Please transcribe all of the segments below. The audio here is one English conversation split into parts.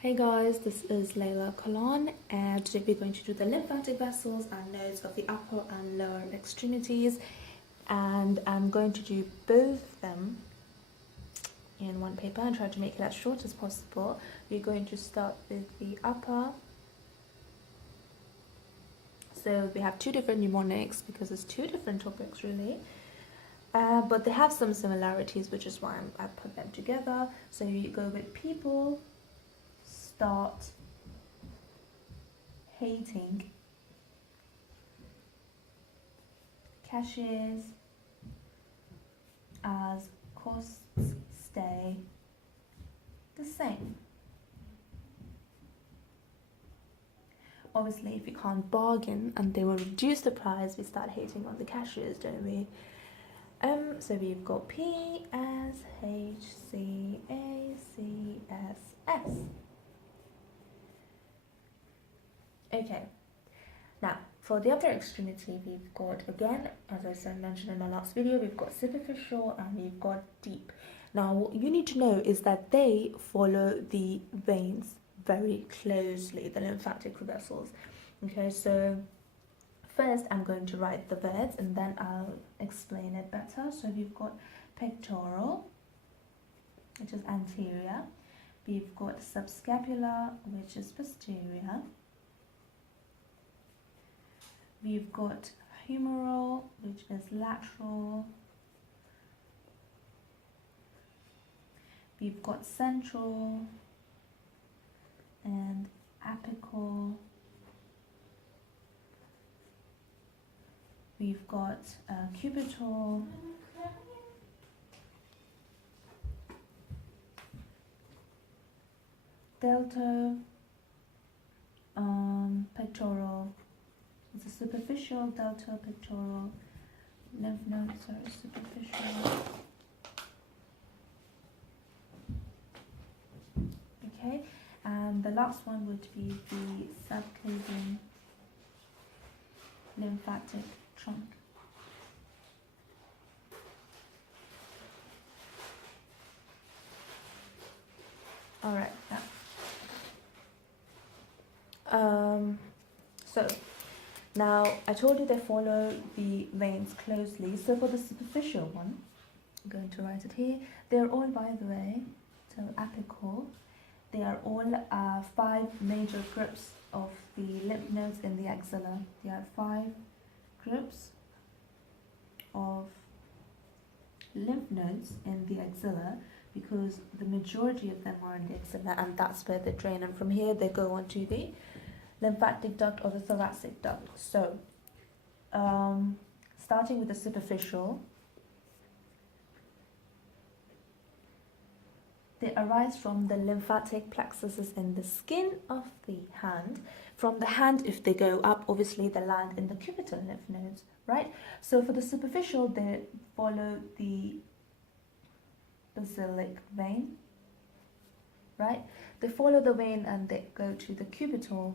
Hey guys, this is Layla Kalan, and today we're going to do the lymphatic vessels and nodes of the upper and lower extremities, and I'm going to do both of them in one paper and try to make it as short as possible. We're going to start with the upper. So we have two different mnemonics because it's two different topics really, but they have some similarities, which is why I put them together. So you go with people start hating cashiers as costs stay the same. Obviously, if you can't bargain and they will reduce the price, we start hating on the cashiers, don't we? So we've got P S H C A C S S. Okay. Now, for the upper extremity, we've got, again, as I said, mentioned in my last video, we've got superficial and we've got deep. Now, what you need to know is that they follow the veins very closely, the lymphatic vessels. Okay, so first I'm going to write the words and then I'll explain it better. So we've got pectoral, which is anterior. We've got subscapular, which is posterior. We've got humeral, which is lateral. We've got central and apical. We've got cubital. Delta, pectoral. It's a superficial, delta, pectoral, lymph nodes are superficial. Okay, and the last one would be the subclavian lymphatic trunk. All right, now. So now I told you they follow the veins closely. So for the superficial one, I'm going to write it here. They're all, by the way, so apical. They are all 5 major groups of the lymph nodes in the axilla. There are 5 groups of lymph nodes in the axilla because the majority of them are in the axilla and that's where they drain, and from here they go on to the lymphatic duct or the thoracic duct. So starting with the superficial, they arise from the lymphatic plexuses in the skin of the hand. From the hand, if they go up, obviously they land in the cubital lymph nodes, right? So for the superficial, they follow the basilic vein, right? They follow the vein and they go to the cubital,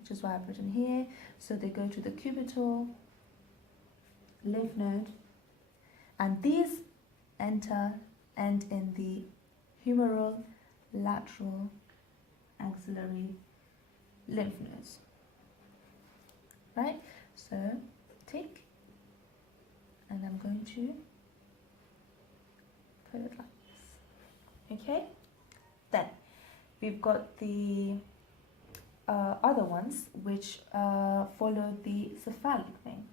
which is why I've written here. So they go to the cubital lymph node, and these end in the humeral, lateral, axillary lymph nodes, right? So tick, and I'm going to put it like this. Okay, then we've got the other ones which follow the cephalic vein.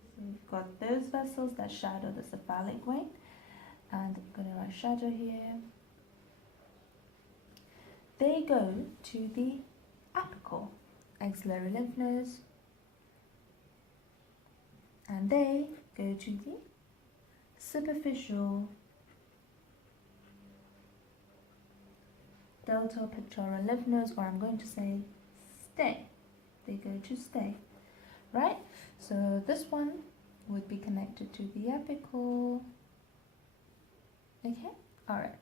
So we've got those vessels that shadow the cephalic vein, and I'm going to write shadow here. They go to the apical axillary lymph nodes, and they go to the superficial delta pectoral lymph nodes, or I'm going to say stay. They go to stay, right? So this one would be connected to the apical. Okay, all right.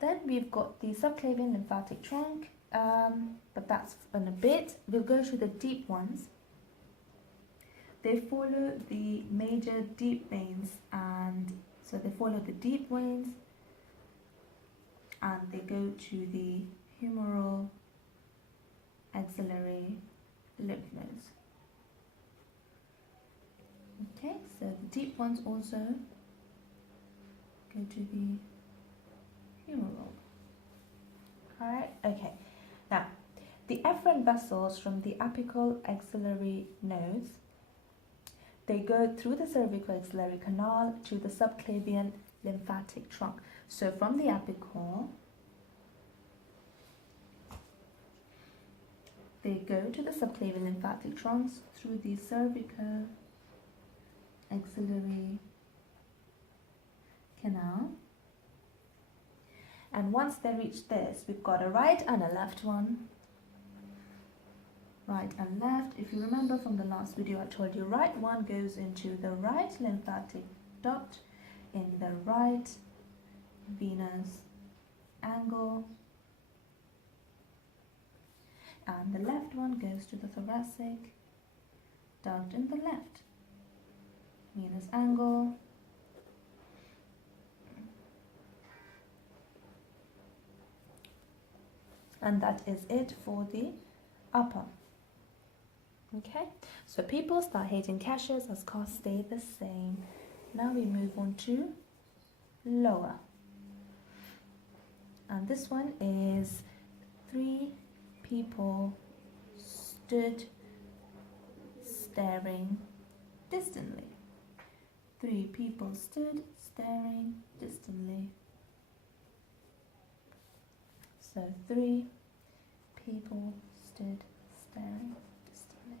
Then we've got the subclavian lymphatic trunk, but that's in a bit. We'll go to the deep ones. They follow the major deep veins, and so they follow the deep veins and they go to the humeral axillary lymph nodes. Okay, so the deep ones also go to the humeral. Alright, okay. Now, the efferent vessels from the apical axillary nodes, they go through the cervicoaxillary canal to the subclavian lymphatic trunk. So from the apical, they go to the subclavian lymphatic trunks through the cervicoaxillary canal. And once they reach this, we've got a right and a left one. Right and left. If you remember from the last video, I told you right one goes into the right lymphatic duct in the right venous angle, and the left one goes to the thoracic duct in the left venous angle. And that is it for the upper. Okay, so people start hating cashiers as costs stay the same. Now we move on to lower. And this one is 3 people stood staring distantly. 3 people stood staring distantly. So 3 people stood staring distantly.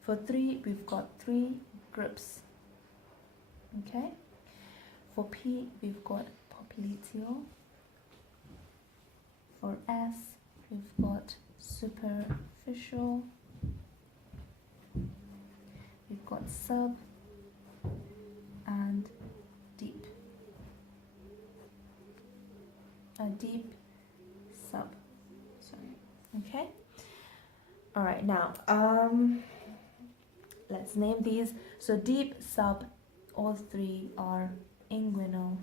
For 3, we've got 3 groups. Okay. For P, we've got popliteal. For S, we've got superficial. We've got sub and deep. A deep sub. Sorry. Okay. All right. Now, let's name these. So deep, sub, all 3 are inguinal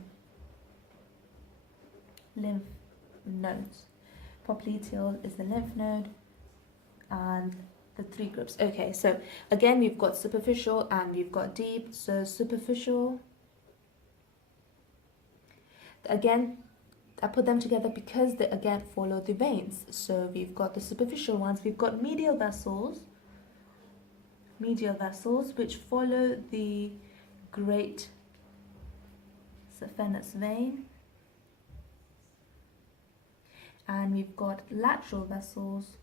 lymph nodes. Popliteal is the lymph node, and the 3 groups. Okay, so again we've got superficial and we've got deep. So superficial, again I put them together because they again follow the veins. So we've got the superficial ones, we've got medial vessels which follow the great saphenous vein, and we've got lateral vessels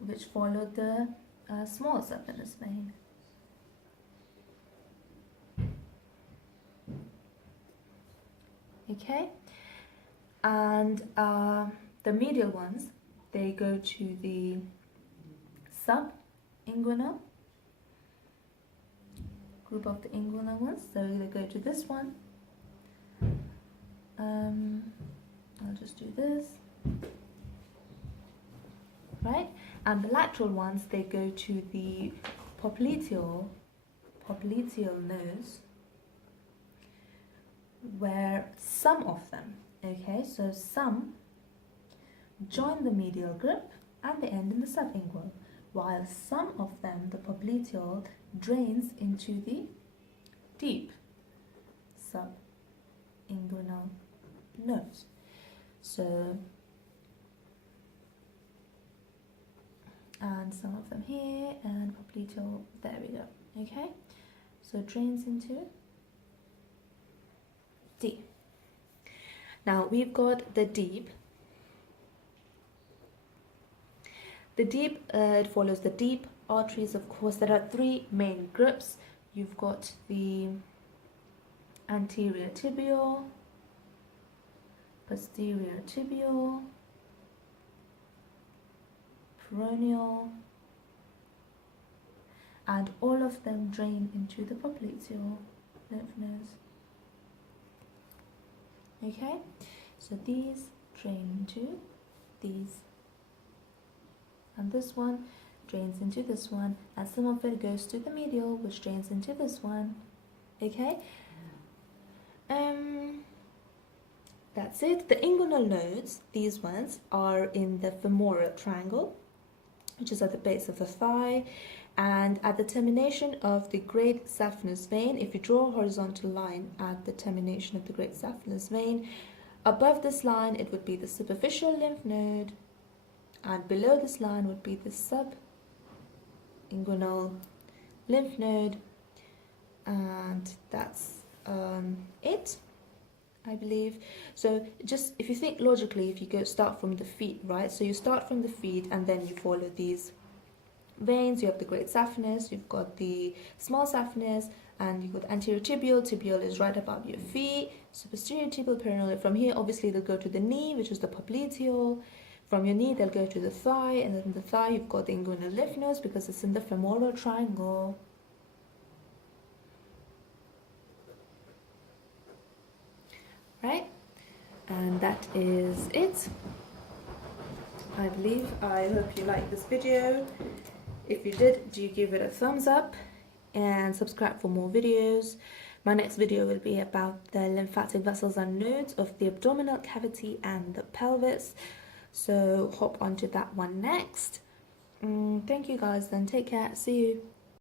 which follow the small saphenous vein. Okay, and the medial ones, they go to the subinguinal group of the inguinal ones, so they go to this one. I'll just do this, right? And the lateral ones, they go to the popliteal nodes, where some of them, okay, so some join the medial group and they end in the subinguinal, while some of them, the popliteal, drains into the deep subinguinal nodes. So, and some of them here, and popliteal, there we go, okay? So drains into deep. Now we've got the deep. The deep, it follows the deep arteries, of course. There are 3 main groups. You've got the anterior tibial, posterior tibial, peroneal, and all of them drain into the popliteal lymph nodes. Okay, so these drain into these, and this one drains into this one, and some of it goes to the medial, which drains into this one. Okay, That's it. The inguinal nodes, these ones, are in the femoral triangle, which is at the base of the thigh, and at the termination of the great saphenous vein. If you draw a horizontal line at the termination of the great saphenous vein, above this line it would be the superficial lymph node, and below this line would be the subinguinal lymph node, and that's it, I believe. So just if you think logically, if you start from the feet, right? So you start from the feet and then you follow these veins. You have the great saphenous, you've got the small saphenous, and you've got anterior tibial. Tibial is right above your feet. So posterior tibial peroneal. From here, obviously, they'll go to the knee, which is the popliteal. From your knee, they'll go to the thigh, and then the thigh, you've got the inguinal lymph nodes because it's in the femoral triangle. Right? And that is it, I believe. I hope you liked this video. If you did, do give it a thumbs up and subscribe for more videos. My next video will be about the lymphatic vessels and nodes of the abdominal cavity and the pelvis. So hop onto that one next. Thank you guys, then take care. See you.